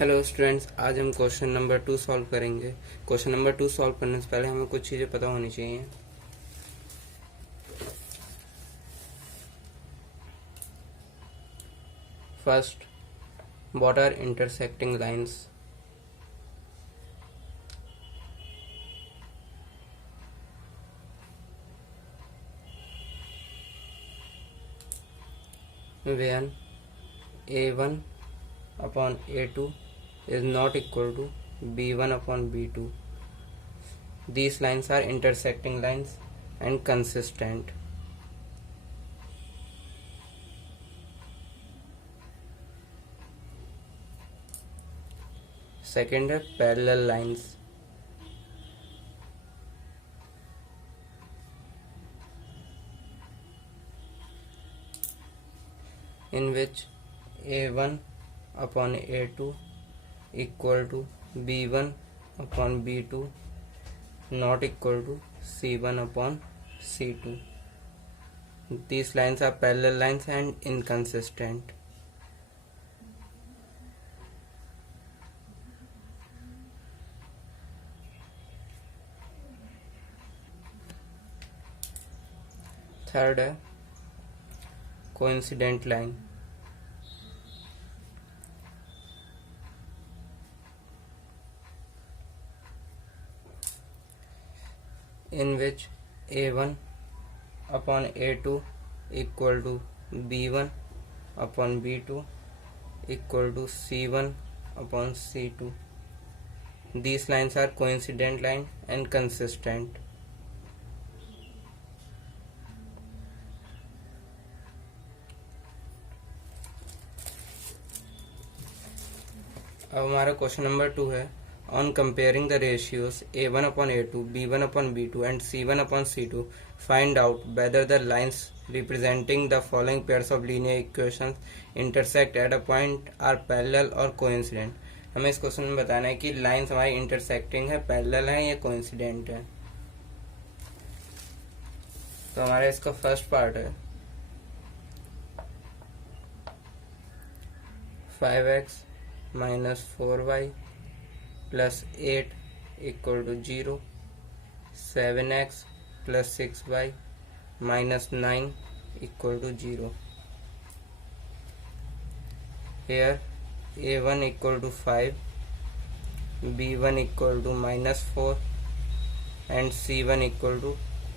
Hello students, आज हम question number 2 solve करेंगे। क्वेश्चन नंबर 2 सॉल्व करने से पहले हमें कुछ चीज़ें पता होनी चाहिए। First, what are intersecting lines? When a1 upon a2 is not equal to b1 upon b2, these lines are intersecting lines and consistent. Second है parallel lines. In which a1 upon a2 equal to b1 upon b2 not equal to c1 upon c2. These lines are parallel lines and inconsistent. Third है coincident line. In which a1 upon a2 equal to b1 upon b2 equal to c1 upon c2. These lines are coincident line and consistent. अब हमारा question number 2 है, on comparing the ratios a1 upon a2, b1 upon b2 and c1 upon c2, find out whether the lines representing the following pairs of linear equations intersect at a point are parallel or coincident. हमें इस question में बताना है कि lines हमारी intersecting है, parallel है या कोइंसिडेंट है। तो हमारा इसका फर्स्ट पार्ट है 5x minus 4y plus 8 equal to 0, 7x plus 6y minus 9 equal to 0. Here a1 equal to 5, b1 equal to minus 4 and c1 equal to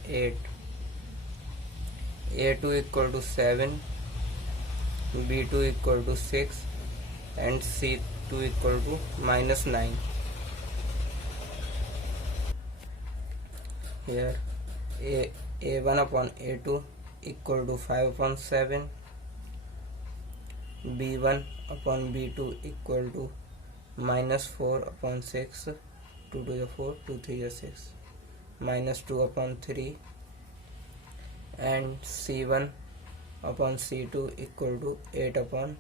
8, a2 equal to 7, b2 equal to 6 and c2 equal to minus 9. Here a1 upon a2 equal to 5 upon 7, b1 upon b2 equal to minus 4 upon 6, 2 to the 4, 2 3 is 6, minus 2 upon 3 and c1 upon c2 equal to 8 upon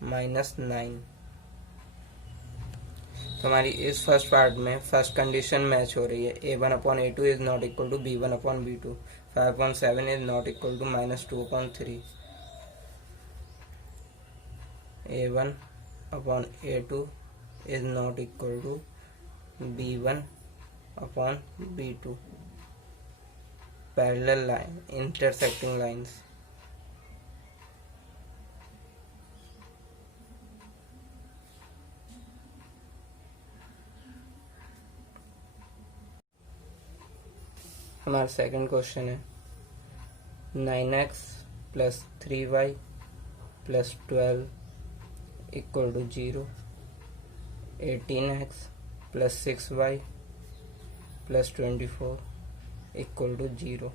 minus 9. तो हमारी इस first part में first condition match हो रही है, a1 upon a2 is not equal to b1 upon b2, 5 upon 7 is not equal to minus 2 upon 3, a1 upon a2 is not equal to b1 upon b2. Parallel line, intersecting lines. हमारा second question है 9x plus 3y plus 12 equal to 0, 18x plus 6y plus 24 equal to 0.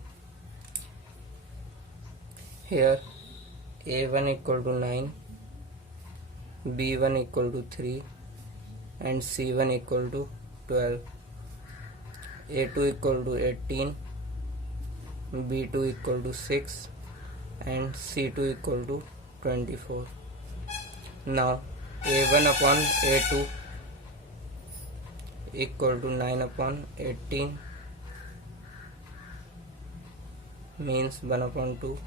Here a1 equal to 9, b1 equal to 3 and c1 equal to 12, a2 equal to 18, b2 equal to 6 and c2 equal to 24. Now a1 upon a2 equal to 9 upon 18 means 1 upon 2,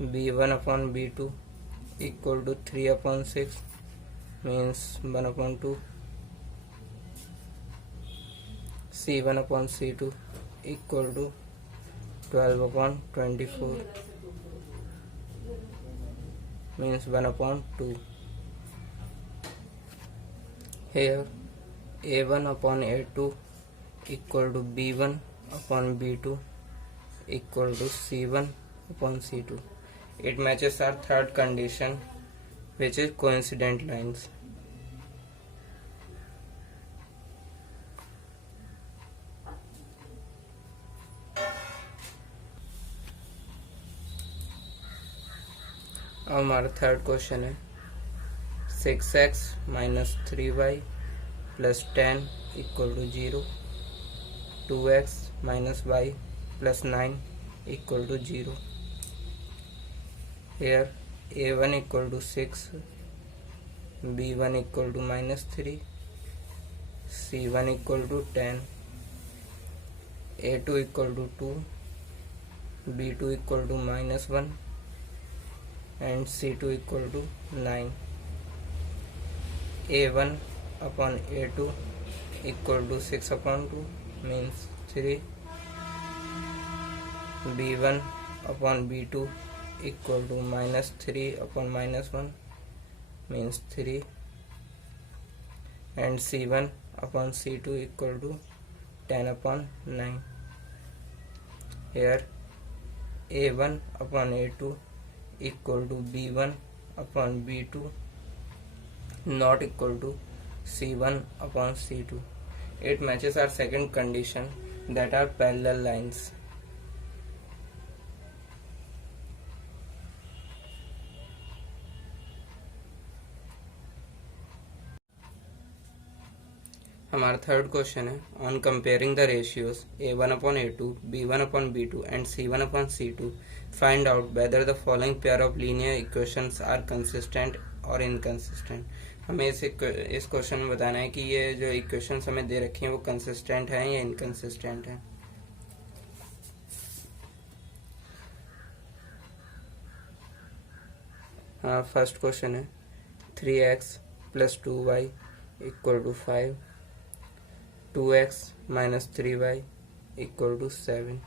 b1 upon b2 equal to 3 upon 6 means 1/2, C1/C2 equal to 12/24 means 1/2. Here A1/A2 equal to B1/B2 equal to C1/C2. It matches our third condition, which is coincident lines. अब हमारा third question है 6x minus 3y plus 10 equal to 0, 2x minus y plus 9 equal to 0. Here a1 equal to 6, b1 equal to minus 3, c1 equal to 10, a2 equal to 2, b2 equal to minus 1 and c2 equal to 9. a1 upon a2 equal to 6/2 means 3, b1 upon b2 equal to minus 3 upon minus 1 means 3 and c1 upon c2 equal to 10/9. Here a1 upon a2 equal to b1 upon b2 not equal to c1 upon c2. It matches our second condition, that are parallel lines. हमारा third question है on comparing the ratios a1/a2, b1/b2 and c1/c2 find out whether the following pair of linear equations are consistent और inconsistent. हमें इस question में बताना है कि ये जो इक्वेशंस हमें दे रखी हैं वो कंसिस्टेंट हैं या इनकंसिस्टेंट हैं. हाँ, फर्स्ट क्वेश्चन है 3x plus 2y equal to 5, 2x minus 3y equal to 7.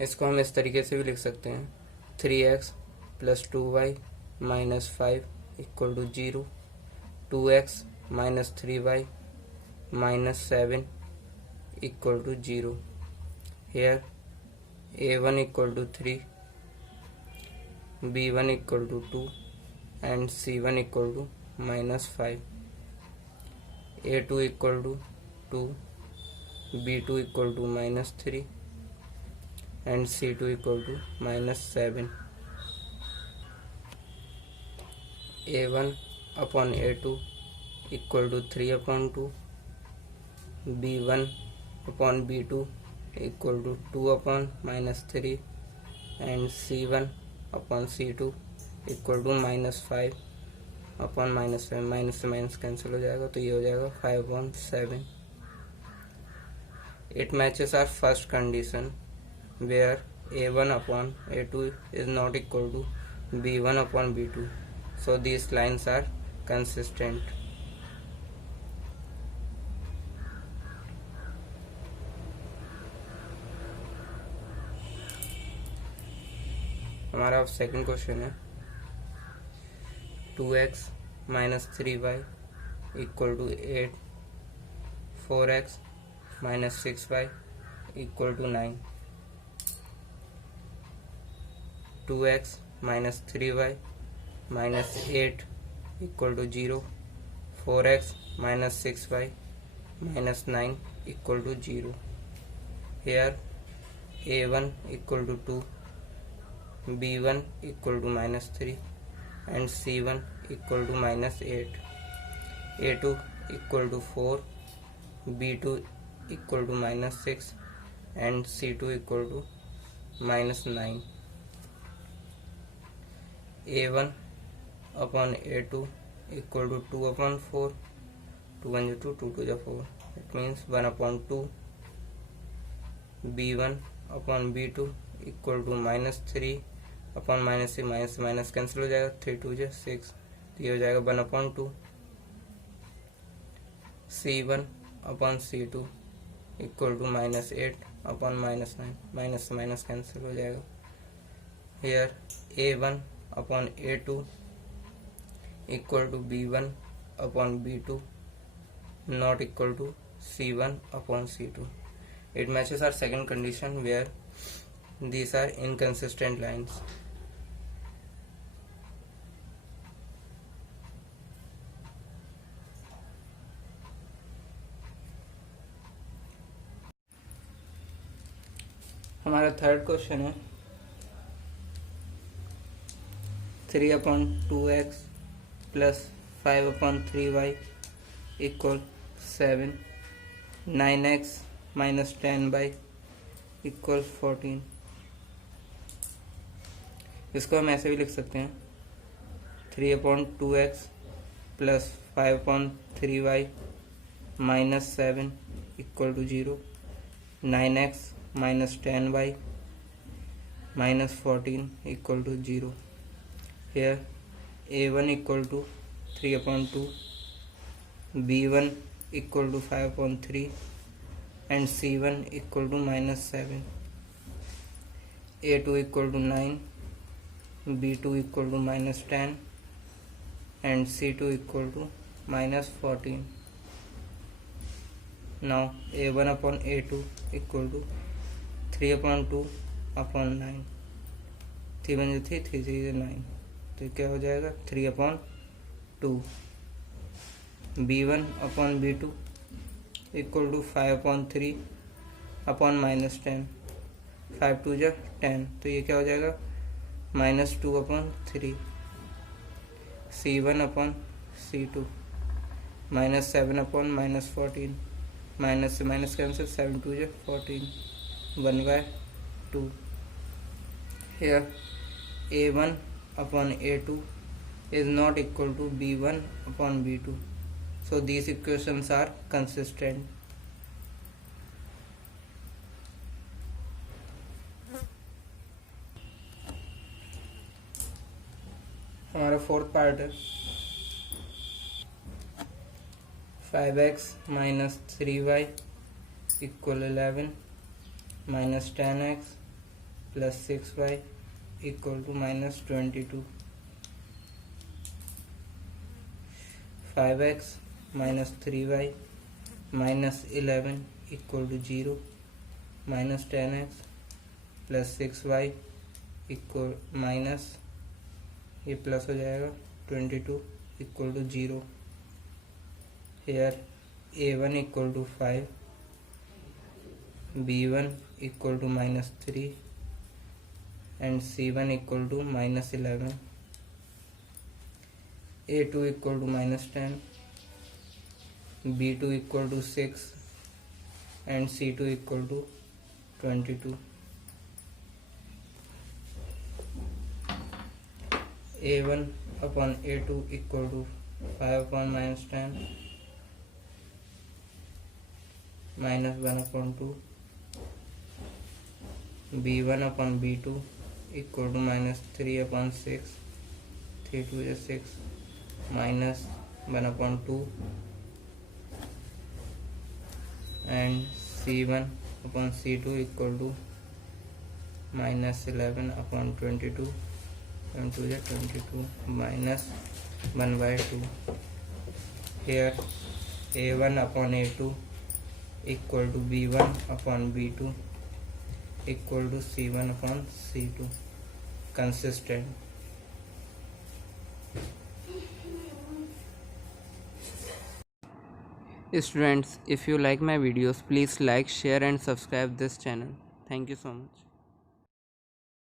इसको हम इस तरीके से भी लिख सकते हैं 3x plus 2y minus 5 equal to 0, 2x minus 3y minus 7 equal to 0. Here a1 equal to 3, b1 equal to 2 and c1 equal to minus 5, a2 equal to 2, b2 equal to minus 3 and c2 equal to minus 7. a1 upon a2 equal to 3/2, b1 upon b2 equal to 2 upon minus 3 and c1 upon c2 equal to minus 5 upon minus 7. Minus से minus cancel हो जाएगा तो ये हो जाएगा 5/7. It matches our first condition where a1/a2 is not equal to b1/b2, so these lines are consistent. हमारा second question है 2x minus 3y equal to 8, 4x minus 6y equal to 9, 2x minus 3y minus 8 equal to 0, 4x minus 6y minus 9 equal to 0. Here a1 equal to 2, b1 equal to minus 3 and c1 equal to minus 8, a2 equal to 4, b2 equal to minus 6 and c2 equal to minus 9. a1 upon a2 equal to 2/4, 2 1 2, 2 2 4, it means 1/2. b1 upon b2 equal to minus 3 upon minus से minus cancel हो जाएगा, 3 2 6, तो ये हो जाएगा 1/2 C1 upon C2 equal to -8 upon -9, minus से minus cancel हो जाएगा। Here A1 upon A2 equal to B1 upon B2 not equal to C1 upon C2. It matches our second condition where these are inconsistent lines. हमारा third question है 3/2x plus 5/3y equal 7, 9x minus 10y equal 14। इसको हम ऐसे भी लिख सकते हैं 3/2x plus 5/3y minus 7 equal to 0, 9x minus 10y minus 14 equal to 0। Here A1 equal to 3/2, B1 equal to 5/3 and C1 equal to -7, A2 equal to 9, B2 equal to -10 and C2 equal to -14. Now A1 upon A2 equal to 3/2 upon 9, 3 1 3 3 3 9, तो क्या हो जाएगा 3/2। B1 upon B2 equal to 5/3 upon -10, 5 2 जा 10, तो ये क्या हो जाएगा -2/3। C1 upon C2 -7 upon -14, minus से माइनस कैंसिल, 7 2 जा 14, 1/2। Here A1 upon A2 is not equal to B1 upon B2. So these equations are consistent. हमारा फोर्थ पार्ट है 5x minus 3y equal 11 minus 10x plus 6y equal to -22। 5x minus 3y minus 11 equal to 0, minus 10x plus 6y equal minus, ये plus हो जाएगा 22 equal to 0। Here A1 equal to 5, B1 equal to -3 and C1 equal to -11, A2 equal to -10, B2 equal to 6 and C2 equal to 22। A1 upon A2 equal to 5/-10 minus 1/2, B1 upon B2 equal to -3/6, 3 2 is 6, minus 1/2 and C1 upon C2 equal to -11/22, and 2 is 22, minus 1/2. Here A1 upon A2 equal to B1 upon B2 equal to C1 upon C2, consistent. Students, if you like my videos, please like, share and subscribe this channel. Thank you so much.